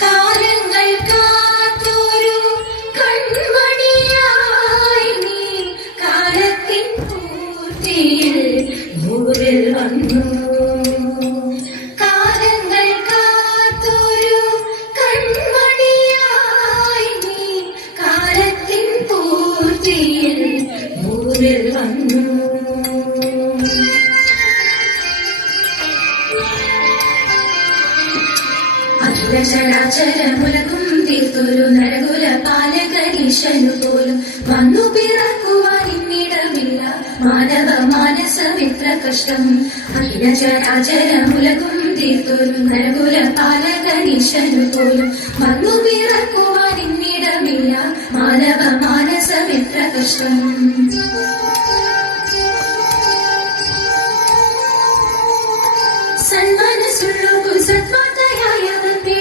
കാലങ്ങൾ കാത്തൊരു കൺമണിയായി നീ കാലത്തിൻ പൂർത്തിയിൽ ഭൂവിൽ വന്നു. കാലങ്ങൾ കാത്തൊരു കൺമണിയായി നീ കാലത്തിൻ പൂർത്തിയിൽ ഭൂവിൽ വന്നു. ചരാചരമുലകും തീർത്തൊരു നരകുല പാലകരീശനു പോലും വന്നു പിറക്കുവാൻ ഇന്നിടമില്ല മാനവ മാനസമിത്ര കഷ്ടം. അഖില ചരാചരമുലകും തീർത്തൊരു നരകുല പാലകരീശനു പോലും വന്നു പിറക്കുവാൻ ഇന്നിടമില്ല മാനവ മാനസമിത്ര കഷ്ടം.